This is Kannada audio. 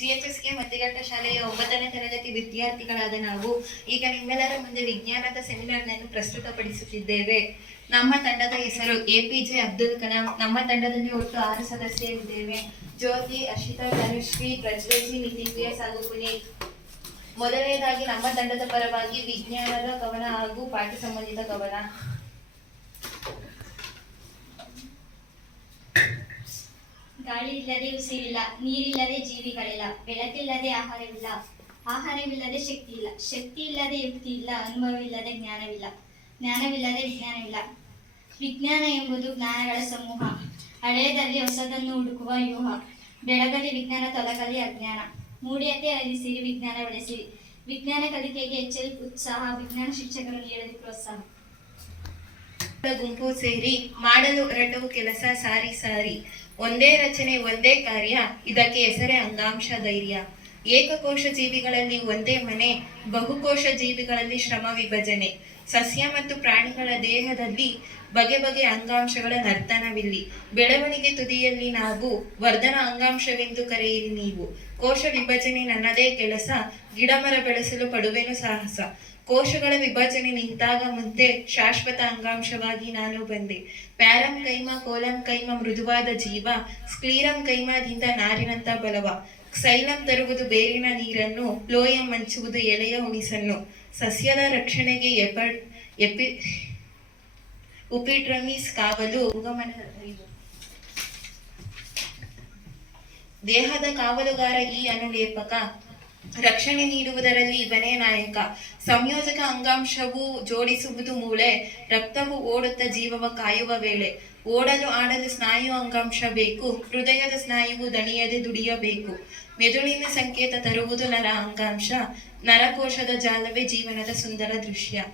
GHSK ಮಧ್ಯಘಟ್ಟ ಶಾಲೆಯ 9ನೇ ತರಗತಿ ವಿದ್ಯಾರ್ಥಿಗಳಾದ ನಾವು ಈಗ ನಿಮ್ಮೆಲ್ಲರ ಮುಂದೆ ವಿಜ್ಞಾನದ ಸೆಮಿನಾರ್ನನ್ನು ಪ್ರಸ್ತುತಪಡಿಸುತ್ತಿದ್ದೇವೆ. ನಮ್ಮ ತಂಡದ ಹೆಸರು APJ ಅಬ್ದುಲ್ ಕಲಾಂ. ನಮ್ಮ ತಂಡದಲ್ಲಿ ಒಟ್ಟು 6 ಸದಸ್ಯರಿದ್ದೇವೆ. ಜ್ಯೋತಿ, ಅರ್ಷಿತಾ, ತನುಶ್ರೀ, ಪ್ರಜ್ವಲ್ಜಿ, ನಿತಿನ್ PS ಹಾಗೂ ಪುನೀತ್. ಮೊದಲನೇದಾಗಿ ನಮ್ಮ ತಂಡದ ಪರವಾಗಿ ವಿಜ್ಞಾನದ ಕವನ ಹಾಗೂ ಪಾಠ ಸಂಬಂಧಿತ ಕವನ. ಗಾಳಿ ಇಲ್ಲದೆ ಉಸಿರಿಲ್ಲ, ನೀರಿಲ್ಲದೆ ಜೀವಿಗಳಿಲ್ಲ, ಬೆಳಕಿಲ್ಲದೆ ಆಹಾರವಿಲ್ಲ, ಆಹಾರವಿಲ್ಲದೆ ಶಕ್ತಿ ಇಲ್ಲ, ಶಕ್ತಿ ಇಲ್ಲದೆ ಯುಕ್ತಿ ಇಲ್ಲ, ಅನುಭವವಿಲ್ಲದೆ ಜ್ಞಾನವಿಲ್ಲ, ಜ್ಞಾನವಿಲ್ಲದೆ ವಿಜ್ಞಾನವಿಲ್ಲ. ವಿಜ್ಞಾನ ಎಂಬುದು ಜ್ಞಾನಗಳ ಸಮೂಹ, ಹಳೆಯದಲ್ಲಿ ಹೊಸದನ್ನು ಹುಡುಕುವ ವ್ಯೂಹ. ಬೆಳಗಲಿ ವಿಜ್ಞಾನ, ತೊಲಗಲಿ ಅಜ್ಞಾನ, ಮೂಢ್ಯತೆ ಅರಿಸಿರಿ, ವಿಜ್ಞಾನ ಬೆಳೆಸಿರಿ. ವಿಜ್ಞಾನ ಕಲಿಕೆಗೆ ಹೆಚ್ಚು ಉತ್ಸಾಹ, ವಿಜ್ಞಾನ ಶಿಕ್ಷಕರು ನೀಡಲಿ ಪ್ರೋತ್ಸಾಹ. ಗುಂಪು ಸೇರಿ ಮಾಡಲು ಹೊರಟವು ಕೆಲಸ ಸಾರಿ ಸಾರಿ, ಒಂದೇ ರಚನೆ ಒಂದೇ ಕಾರ್ಯ, ಇದಕ್ಕೆ ಹೆಸರೇ ಅಂಗಾಂಶ ಧೈರ್ಯ. ಏಕಕೋಶ ಜೀವಿಗಳಲ್ಲಿ ಒಂದೇ ಮನೆ, ಬಹುಕೋಶ ಜೀವಿಗಳಲ್ಲಿ ಶ್ರಮ ವಿಭಜನೆ. ಸಸ್ಯ ಮತ್ತು ಪ್ರಾಣಿಗಳ ದೇಹದಲ್ಲಿ ಬಗೆ ಬಗೆ ಅಂಗಾಂಶಗಳ ನರ್ತನವಿಲ್ಲಿ. ಬೆಳವಣಿಗೆ ತುದಿಯಲ್ಲಿ ನಾವು, ವರ್ಧನ ಅಂಗಾಂಶವೆಂದು ಕರೆಯಿರಿ ನೀವು. ಕೋಶ ವಿಭಜನೆ ನನ್ನದೇ ಕೆಲಸ, ಗಿಡಮರ ಬೆಳೆಸಲು ಪಡುವೆನು ಸಾಹಸ. ಕೋಶಗಳ ವಿಭಜನೆ ನಿಂತಾಗ ಮುಂದೆ, ಶಾಶ್ವತ ಅಂಗಾಂಶವಾಗಿ ನಾನು ಬಂದೆ. ಪ್ಯಾರಂ ಕೈಮ, ಕೋಲಂ ಕೈಮ ಮೃದುವಾದ ಜೀವ, ಸ್ಕ್ಲೀರಂ ಕೈಮದಿಂದ ನಾರಿನಂತ ಬಲವ. ಕ್ಸೈಲಂ ತರುವುದು ಬೇರಿನ ನೀರನ್ನು, ಫ್ಲೋಯಂ ಹಂಚುವುದು ಎಲೆಯ ಹುಣಿಸನ್ನು. ಸಸ್ಯದ ರಕ್ಷಣೆಗೆ ಉಪಿಡ್ರಮಿಸ್ ಕಾವಲು, ಉಗಮನದ ಅರಿವು. ದೇಹದ ಕಾವಲುಗಾರ ಈ ಅನುಲೇಪಕ, ರಕ್ಷಣೆ ನೀಡುವುದರಲ್ಲಿ ಇವನೇ ನಾಯಕ. ಸಂಯೋಜಕ ಅಂಗಾಂಶವು ಜೋಡಿಸುವುದು ಮೂಳೆ, ರಕ್ತವು ಓಡುತ್ತ ಜೀವವ ಕಾಯುವ ವೇಳೆ. ಓಡಲು ಆಡಲು ಸ್ನಾಯು ಅಂಗಾಂಶ ಬೇಕು, ಹೃದಯದ ಸ್ನಾಯುವು ದಣಿಯದೆ ದುಡಿಯಬೇಕು. ಮೆದುಳಿನ ಸಂಕೇತ ತರುವುದು ನರ ಅಂಗಾಂಶ, ನರಕೋಶದ ಜಾಲವೇ ಜೀವನದ ಸುಂದರ ದೃಶ್ಯ.